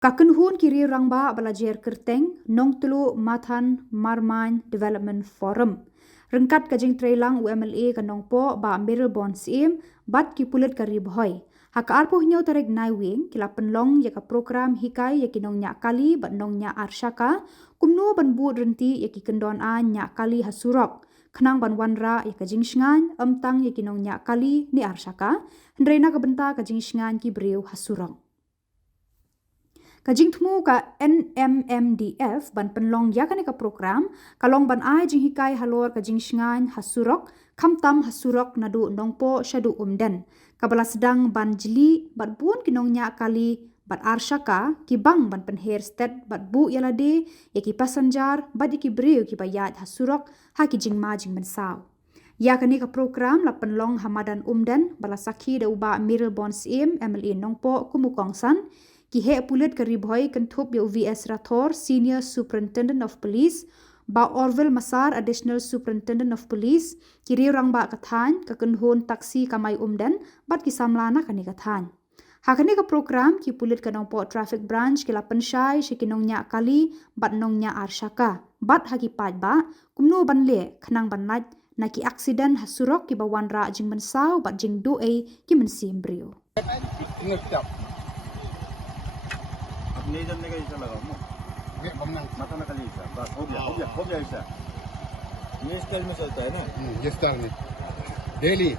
Kakenhun kiri rangba belajar kerteng nong telu Mathan Marmain Development Forum. Rengkat kajing trailang UMLA kanong po ba Middle Bond Sim bat ki Pulit kari boy. Haka arpo nyau tarik naiwing kila penlong ya ka program Hikai ya kinong nyak kali bat nong nyak arshaka Kumno ban bu renti ya ki kendon a nyak kali hasurok. Kenang ban wanra ya kajing shingan tang ya kinong nyak kali ni arshaka hendrena kabenta kajing shingan ki breu hasurok. Kajing temu ka NMMDF ban penlong ya ka program kalong ban ai jing Hikai halor kajing shingan hasurok kamtam hasurok nadu nongpo shadu Umden kabala sedang ban jeli bat bun kinong nya kali bat arshaka ki bang ban penher stet bat bu yalade ya ki passenger bat ki breu ki bayat hasurok ha ki Jingma jing bensaw ya ka program la penlong hamadan Umden bala sakhi da uba Middle Bonds MLA nongpo kumukongsan ki he Pulit kari boy kentup ya UVS Rathor Senior Superintendent of Police ba Orville Masar Additional Superintendent of Police kiri orang ba kathan kakenhun taksi kamai Umden bat ki Samla na kani kathan hakani ka program ki Pulit kanong po traffic branch kila pensyai shikinong nya kali bat nong nya arshaka bat haki Paidbah Kumno ban le khnang ban nat na ki accident hasurok ki bawan ra jing mensaw bat jing doe ki mensim brio नहीं जानने का इच्छा लगा हूँ माथा में खाली इच्छा बस हो गया इच्छा ये स्टाइल में चलता है ना ये स्टाइल में डेली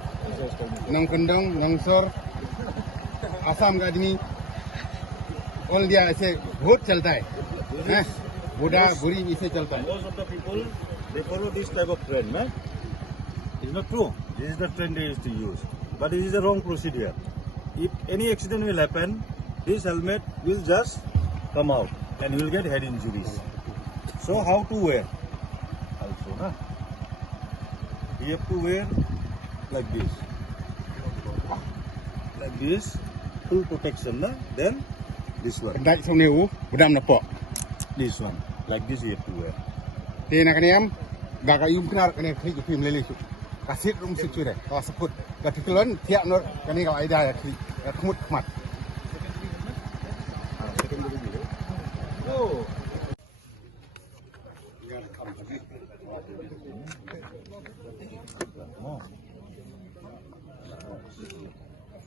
नंग कंडंग नंगसोर आसाम का आदमी ऑल इंडिया ऐसे बहुत चलता है बूढ़ा बुरी इसे चलता है most of the people they follow this type of trend man it's not true this is the trend they used to use but this is the wrong procedure if any accident will happen this helmet will just come out and you will get head injuries. So how to wear? Also, na? You have to wear like this, full protection, na? Then this one. Dak song NEHU, budam napok. This one, like this you have to wear. Tena kaniam, gak ayum kenar kani klik film lele su. Kasit rum situ deh, kalau sebut, katikelon tiap nur kani kau ada ya klik, kemut kemat. Oh.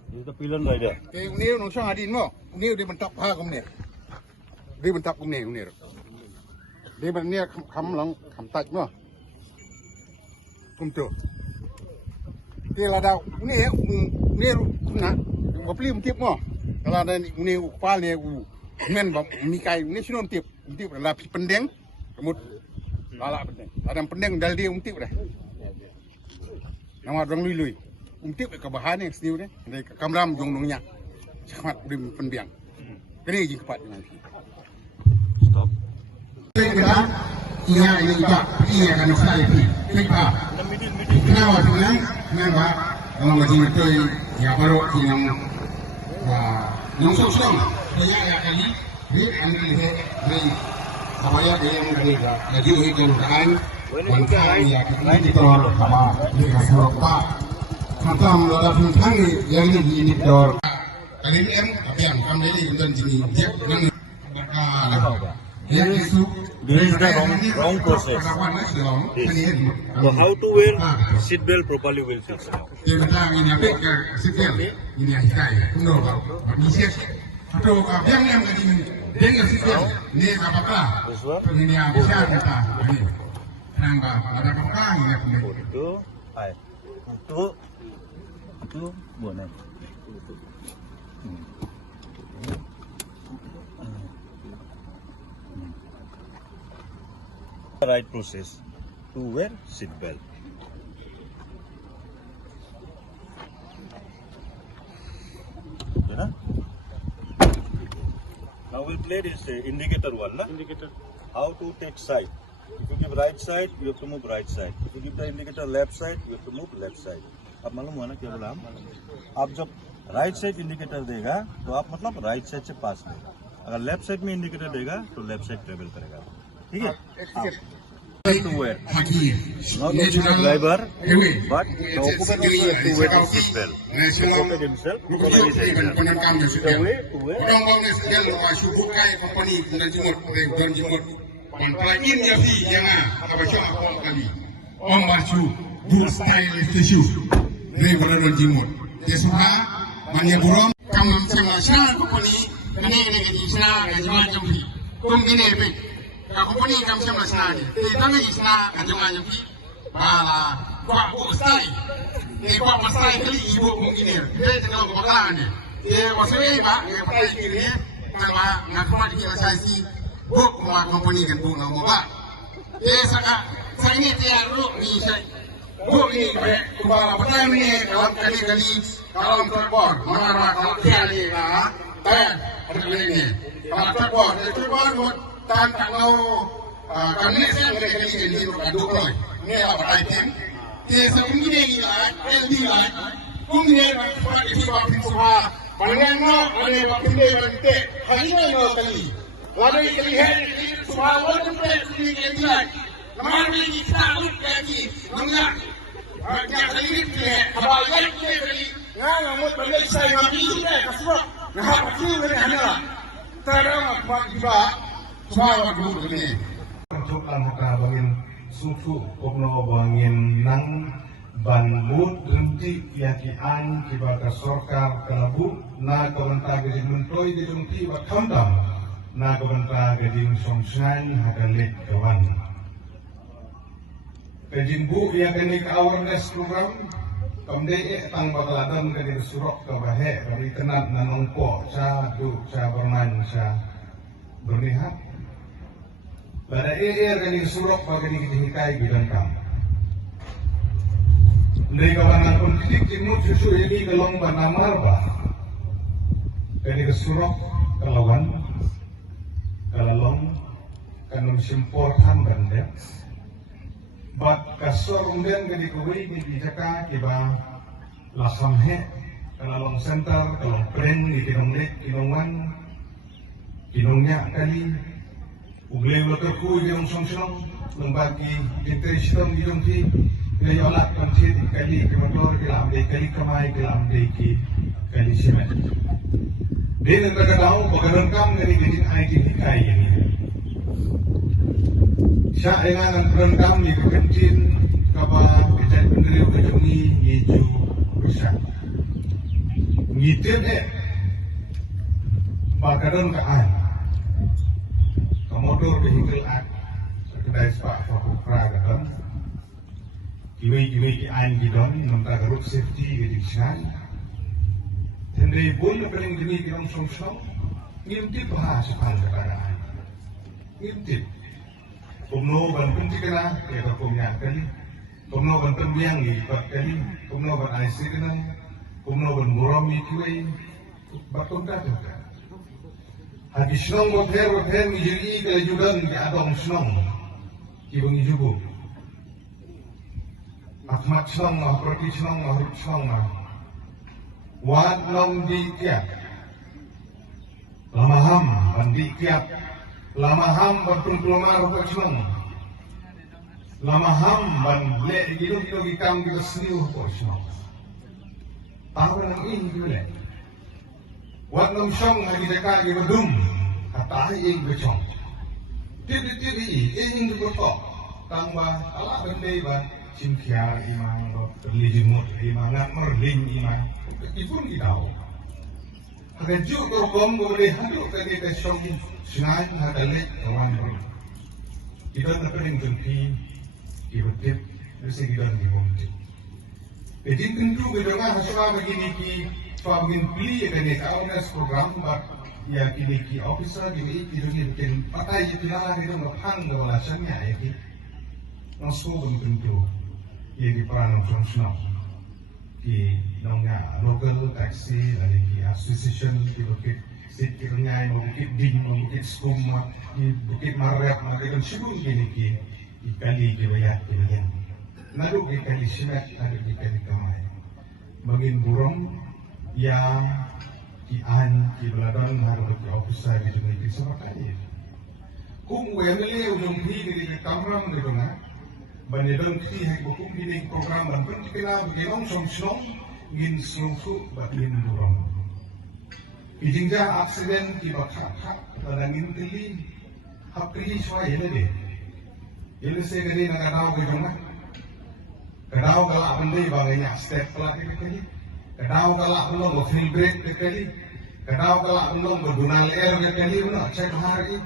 This is the pillion rider. Uniu nong song adin mo, uniu dia bentak ha kum ni. Dia bentak kum ni uniu. Dia ben ni kam lang kam taj mo. Kum tu. Dia lada uniu na, bapli mtip mo. Kalau ada uniu kepal ni men ba mi kai ni sinon tip la pendeng kemut lala pendeng ada pendeng dal dia tip dah nama dong lui tip ke bahan yang stiu deh dari kamram jong nongnya cemat dim pendeng kini jing kepat dengan Stop. Kita ia ini pak ia kan sekali kita kenapa sebenarnya kenapa kalau masih betul ya baru yang nongso saya ya kali ini ini apa ya yang mereka jadi itu kan wanita ya kita tor sama di kasur pak matam loda tentang yang ini tor kali ini apa yang kami ini untuk jadi dia nang yang itu This is the wrong process. So how to wear seat belt properly will fix now. Dia bilang ini apa ke seat belt ini yang saya Kumno ini sih atau yang tadi ini dia yang seat belt ini apakah ini yang bisa kita ini nangga ada apa ini Itu boleh. Right process to wear seat belt. Yeah. Now we'll play this indicator one, na? Indicator. How to take side. If you give right side, you have to move right side. If you give the indicator left side, you have to move left side. अब मालूम हुआ ना क्या बोला हम? आप जब right side indicator देगा तो आप मतलब राइट साइड से पास लेगा. अगर लेफ्ट साइड में इंडिकेटर देगा तो लेफ्ट साइड ट्रेवल करेगा. ठीक है? to wear. Not only the driver, but the occupant also has to wear the seatbelt to protect himself from any danger. It's a way to wear. Company kam sama senani. Kita ni isna ajaman yang ki bala kuat postai. Kuat postai kali ibu mungkin ni. Dia tengah berpakai ni. Dia wasai ba, dia pakai kiri ni. Kalau nak kuat kita sasi, buk kuat company kan buk nama ba. Dia saya ni tiada ruk ni saya. Buk ni bala pakai ni dalam kali dalam terbor. Mana kalau kali lah. Tak ada ni. Kalau terbor tan tangau kami saya mereka ini berkaduk loh. Ini apa item? Dia sebelum ini LD lah. Kumno pada isi bapin semua. Pandangan no, ada bapin dia berite. Hanya no kali. Lalu kali hari ini semua orang berite LD lah. Nama ini kita urut lagi. Nampak? Kita kali ini dia. Haba lagi kali. Nggak mau balik saya mati juga. Kasih. Nggak pasti balik hanya. Terang Paidbah. Untuk langkah bangin susu Kumno bangin nang banbut renti yakian kibaka sorkar kalabu na kawanta gading mentoy gading ti bakhamdam na kawanta gading songshan hagalit kawan. Gading bu yakani awareness program kamde tang bakaladan gading surok kabahe kami kenat nanongpo sa berman sa bernihat. Pada ganing surok ganing Hikai bilang kam. Ndai kawanan pun titik timut susu ini kelong banamar ba. Ganing surok kalawan kalalong kanum simpor hamban de. Bat kasor Umden ganing kuwi ni dijaka kiba lasamhe kalalong center kalong pren di kinongwan kinongnya kali Uglay water ku yung song lembagi detention yung ti ngayolat kanti kali kemotor kelam de kali kamai kelam de ki kali simet. Din ang tagadao pagkarangkam ngani gidin ay Hikai ini. Siya ay nga ng perangkam ni kapentin kaba kejat pendiriw kajungi yeju besar. Ngitin pagkarang kaan motor vehicle act kedai sepak fokus peragam kiwi ki ain gidon nampak road safety di sana tendai pun paling gini kita song ngintip bahasa pandangan ngintip Kumno ban pentikana kita punya kali Kumno ban pembiang di kali Kumno ban IC kena Kumno ban muromi kiwi batonda juga Hadi Shillong water mijiri kala juga di adong Shillong kibang ijugo. Akmat Shillong proti Shillong huruf Shillong Wat long di tiap. Lamaham bandi tiap. Lamaham bertung kelomar huruf Shillong. Lamaham ban le gido gikam gido seni huruf Shillong. Tahu nang ini gule. Wat long Shillong lagi dekat di bedum. Kata yang becong, tiada ini bertok, tambah ala benda ban, cingkiar imang, terlijimut imang, merling imang, ikut kita. Agar juga kom boleh haduk tadi besok, sengaja hadalit kawan ber. Kita tak perlu jumpi, kita tip, mesti kita dibongkit. Jadi tentu bedanya hasil begini ki, begini pilih dengan awareness program, ya kini ki officer gini ki bikin pakai itu lah itu ngapang dalam alasannya ya ki langsung bentuk ya di peran fungsional ki nongnya local taxi lagi ki association ki bukit sit kiranya bukit ding bukit skuma ki bukit marep makan sibuk gini ki kali ki bayar ki lalu ki kali simet ada di kali kamai bagin burung yang kian ki beladon harus ke officer di sini sama kali cũng quen cái liều dùng thi thì cái cam ram này còn á bạn nhớ đơn thi hay cũng đi đến program bạn vẫn cái nào cái ông sống gin sống phụ và gin dorong cái chính ra accident thì bạc khắc là gin tili hấp cái xoay hết đấy ini saya kini nak tahu ke mana? Kadau kalau anda bangnya step pelat kali, kadau kalau belum free break kali, kadau kalau belum berdunal air kali, mana cek hari,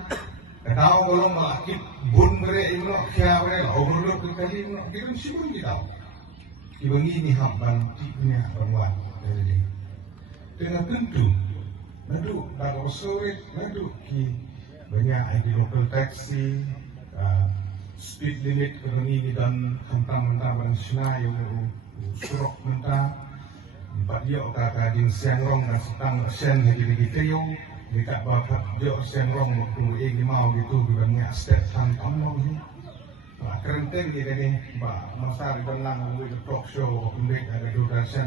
kadau kalau melakit bun bere, mana kaya bere, overload kali, mana kita sibuk kita. Ibangi ni hamban tiknya bangwan. Dengan tentu, nadu dah kosong, nadu ki banyak di local taxi. Speed limit ini dan mentang-mentang bersenai yang surok mentah empat dia kata din siang rong dan setang sen lagi trio dekat bapak dia siang rong waktu ini mau gitu banyak step hantam mau ni kerenteng ni tadi masa di belang we talk show pendek ada durasi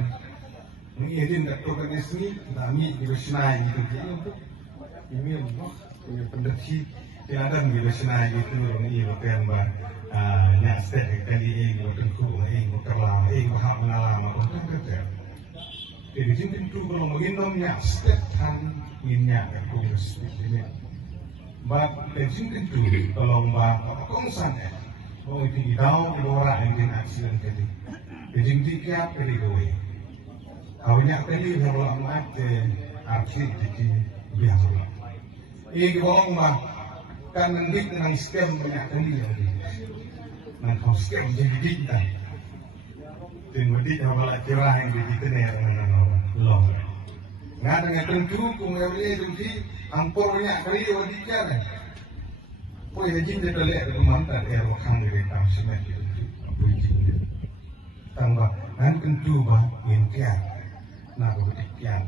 ini din tak tahu kan ini kami di bersenai gitu dia ini punya pendaki yang ada di sana itu ini bukan nak step kali ini bukan kuat ini bukan lama ini mahal lama bukan kerja. Jadi jadi tu kalau menginam nak step kan minyak kurus ini. Bab jadi tu kalau bab kongsan mau itu tahu orang yang accident tadi. Jadi tiga kali gue. Awalnya kali kalau amat arti jadi biasa. Ini orang bab kan mendik dengan scam banyak kali lagi. Nah, kalau scam jadi kita, dengan mendik kalau kira yang jadi tenar dengan long. Nggak dengan tentu kemudian jadi ampor banyak kali wadi kan. Poi hajin dia terlihat dengan mantan wakang dari tahun sembilan itu. Tambah, dan tentu bah intian, nak bertikian,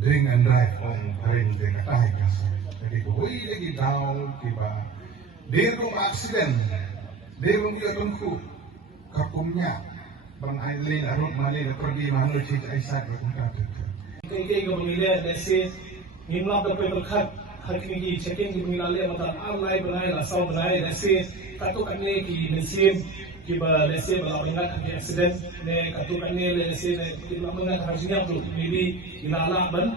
drink and drive on hari ini kata kasar. Jadi koi lagi down tiba dia rum accident dia rum dia tungku kapumnya bang Aileen arut malin pergi mana cik Aisyah berkata kay pamilya desi nimla da pagkat hakiki checking di pamilya mata alay banay asaw banay desi kato kanne ki mesin ki ba desi bala ingat ki accident ne kato kanne desi ne mangat harusnya tu maybe ilala ban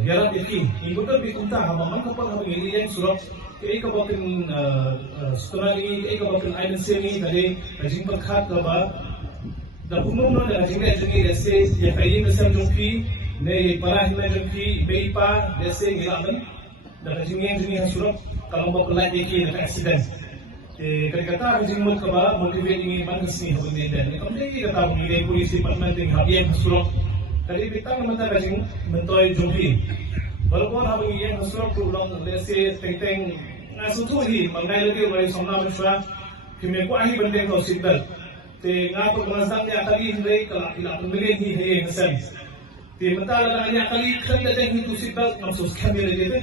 yarat ikin ibu tu bikunta hamaman kapal hamil yang surat kay kabakin setelah ini kabakin island sini tadi rajin berkat ba da Kumno da rajin rajin desi ya kayin besar jumpi ne parah hina jumpi beipa desi ilaban da rajin yang surat kalau bawa Lait ikin accident kata rajin mut kaba motivate ini bangas ni Umden dan kemudian kita tahu ni polisi department yang habian surat tadi kita meminta rajin mentoy jumpi walaupun habis yang surat tu long desi teng ngasutu hi mangai lagi wai Samla mesra kimi ko ahi bande ko signal te ngapa pengasang ni akali hindai kalau tidak pembelian hi he ngesen te mentala na ni akali kan da teng itu signal langsung kami lagi te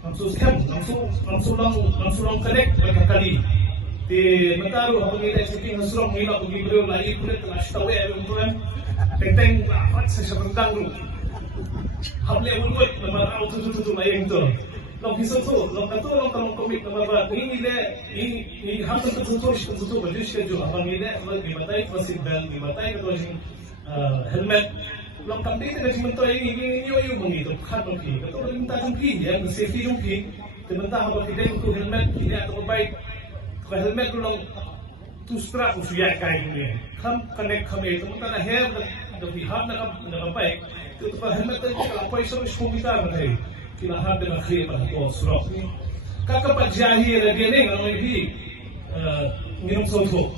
langsung long connect berkali te mentaru habis ni checking ngasulang ngila pergi beliau lagi Pulit kelas tahu ya betul teng lapat sesebentar dulu hable ulkut nama auto tu lain tu long pisau tu long katu long kalau komit nama apa ini hampir tu baju schedule apa ni deh lagi batai masih bel ni batai katu helmet long kami tu kasi mentoy ini yo mengitu kan mungkin katu minta jumpi ya safety jumpi sebentar apa kita untuk helmet tidak atau baik kalau helmet tu long tu strap usia kain ni kam connect kami itu mentah hair dan pihak nak baik itu helmet tu kalau paisa sekomitar nanti kinahan dengan khidmat atau surat ni kakak jahil dia ni kalau ini minum soto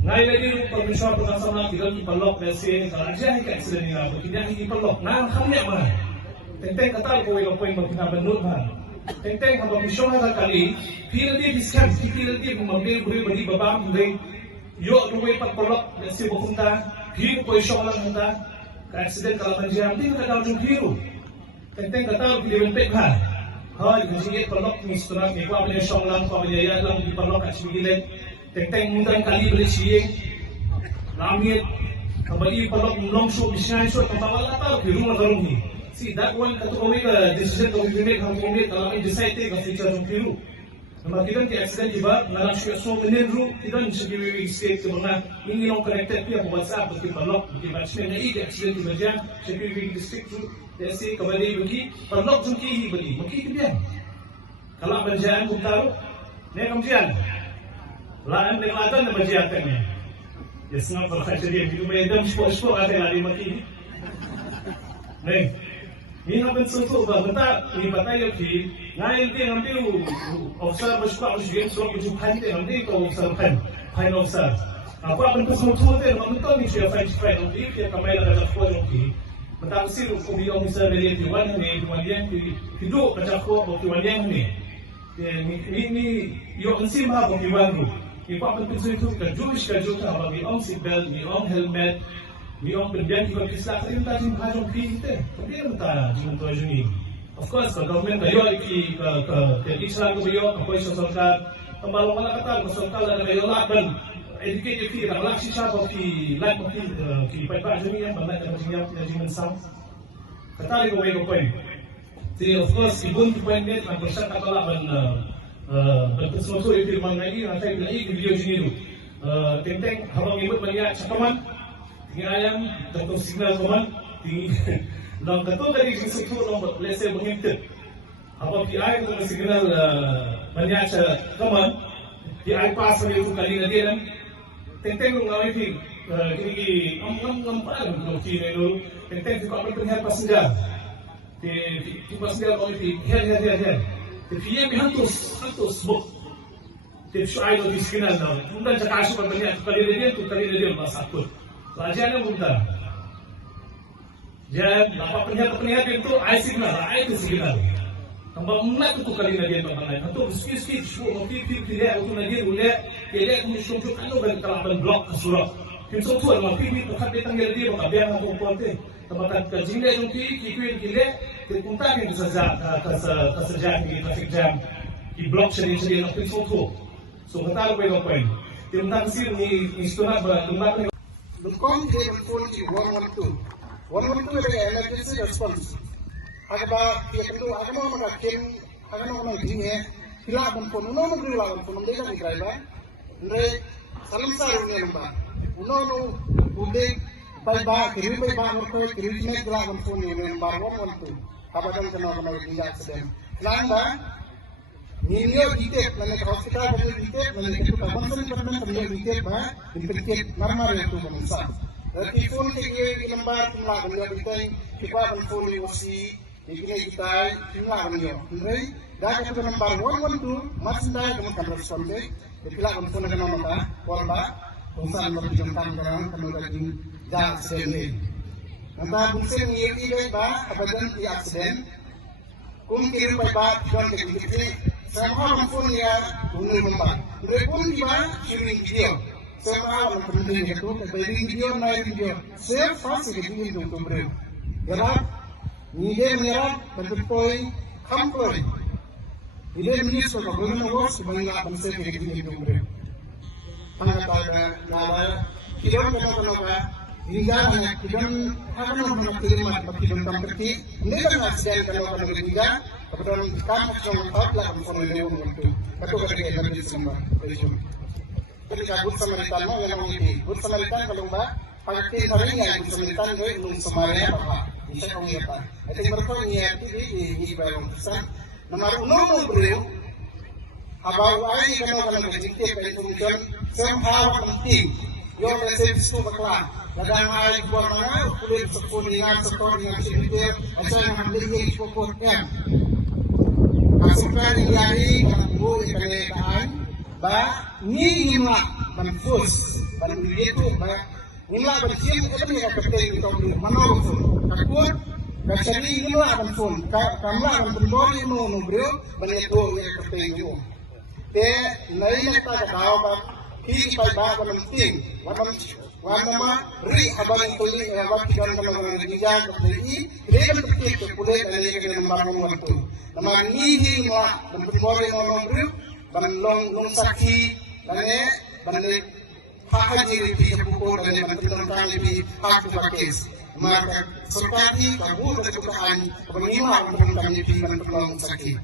ngai lagi permisal pengasana tidak dipelok desi kalau jahil kat sini lah tidak dipelok nah kami apa tentang kata kau yang poin makin benut kan tentang apa misal ada kali pilih dia diskan pilih dia mengambil beri babam beri yo dua empat pelok desi berpunta pilih poin soalan punta accident kalau menjam dia kata macam biru tentang kata pilih bentuk kan hai kasi pelok ni setelah ni kau boleh Shillong kau boleh ya lang di pelok kat sini tentang mungkin kali boleh siang langit kembali pelok longsho bisnya so tambah kata di rumah dorong ni si that one kata kau ni decision kau make kau ni kalau ni decide te kasi cara biru Nama kita di accident iba dalam syukur menenru kita segi state kemana ini long connected dia WhatsApp bagi perlok bagi macam ni di accident iba dia segi district tu desi kembali bagi perlok jumki bagi dia kalau berjalan pun tahu ni kemudian lain dengan ada nama berjalan ni ya sangat berkhair dia itu medam sport ada lari mati ni ini apa sesuatu bentar ini batai lagi ngayon din ang piu officer bersuka ujian surat berjumpa din ang din kau officer kan final officer aku akan bersemutu din mamunton ni siya fight ang din dia kamay lang kajak ko okay bentar siru kumi officer dari diwan ni diwan dia hidup kajak ko o diwan dia ni yo ansim ha o diwan ru ipa akan bersemutu ka Jewish ka Jewish ha bagi om seatbelt ni om helmet ni om berbiang kita kisah kayu tadi hajong kita tapi kita jangan tuan juni. Of course, kalau government kayo ke Islam kayo, ako sa sarkar, kembali mana kata sarkar na kayo laban, educate ki ang laksi siya ko ki life ki Paidbah jami yang banyak na siya na Jingma sam. Kata ko ko point. So of course, ibon ki point net ang persa ka laban bentuk semua itu mang lagi nanti lagi video ini tu. Tentang habang ibut banyak cakaman, tinggal ayam, tentu signal kaman, tinggi. Dalam ketua dari institut nombor lese mengintip apa PI itu signal banyak teman PI pas pada itu kali nanti kan tentang ngawai ti kini ngam lokasi itu tentang juga apa pengen passenger di passenger ngawai ti her PI hantus book di PI itu signal dah mungkin jika asyik banyak kali dia bahasa aku pelajaran mungkin jadi, apa penyiap itu I signal. Tambah mulai tu kali nanti tu mana? Atau sikit show motif dia untuk nanti boleh dia menunjuk kalau berkelaban blok surat. Kita tu orang TV tu kan datang dia bakal biar aku kuatnya. Tempat Jingma itu kikuin kita kuntak yang kesaja di traffic jam di blok sendiri nak kita tu. So kita harus berapa? Tentang sih ni istilah berlumba. Lukon dia pun di 112. 112 adalah emergency response. Haba dia perlu agama mengakin agama mengakinnya. Bila pun uno memberi lawan pun mereka ni driver. Mereka salam salam ni lembah. Uno Umden Paidbah kiri Paidbah mereka kiri ni lawan pun ni lembah 112. Haba dan kena tinggal sedang. Lamba Niah dikit, lalu hospital boleh dikit, lalu itu kawan boleh dikit bah, dikit marmar itu bangsa. Telefon ke lembar jumlah benda kita kita telefon wasi ini kita jumlah benda. Jadi dah kita lembar 112 masih dah kamu kan respon deh. Kita telefon dengan nama korban, urusan berjumpa dengan kemudian dah sedih. Nampak bukan ini deh bah, abadan di accident. Kirim Paidbah dan begini. Sama pun ya unul lembar. Mereka pun juga kirim video. Sama penting itu, dari video naik video, share fast ke video itu kumpul. Jadi, ni menyerap bentuk poin, kampur. Ini menyusul ke bagaimana was, bagaimana konsep ke video itu kumpul. Angkat ada, kita hingga banyak kita akan kirim bagi bentuk pergi. Ini kan hasil kalau hingga kebetulan kita mau lah konsep itu untuk. Betul kerja dari semua. Ketika Good Samaritan mo yang ini Good Samaritan kalau mbak pakai hari ini Good Samaritan gue belum semuanya apa bisa kau apa itu mereka niat di barang pesan nomor uno beliau abang ai kalau berjikit kayak itu mungkin somehow penting yang resep itu bakal kadang ai buat mana kulit sekuningan sekolah sedikit asal memiliki pokoknya asupan dari kamu ikan ba ni ngimla manfus ban itu ba ngimla berjim itu ni kapten itu manau tu takut kasari ngimla manfun kamla manbori no bro ban itu yang kapten itu lain ta daw ba ki Paidbah ban ting wanama ri abang itu ni abang kian kalau menjaga kapten ini dia kan Pulit dan dia kan nomor 1 nama ni ngimla manbori no bro Banlong sakhi bane hahaji di Khubor dan tentang di hakis maka seperti kabur kesukaan penima untuk kami di banlong sakhi.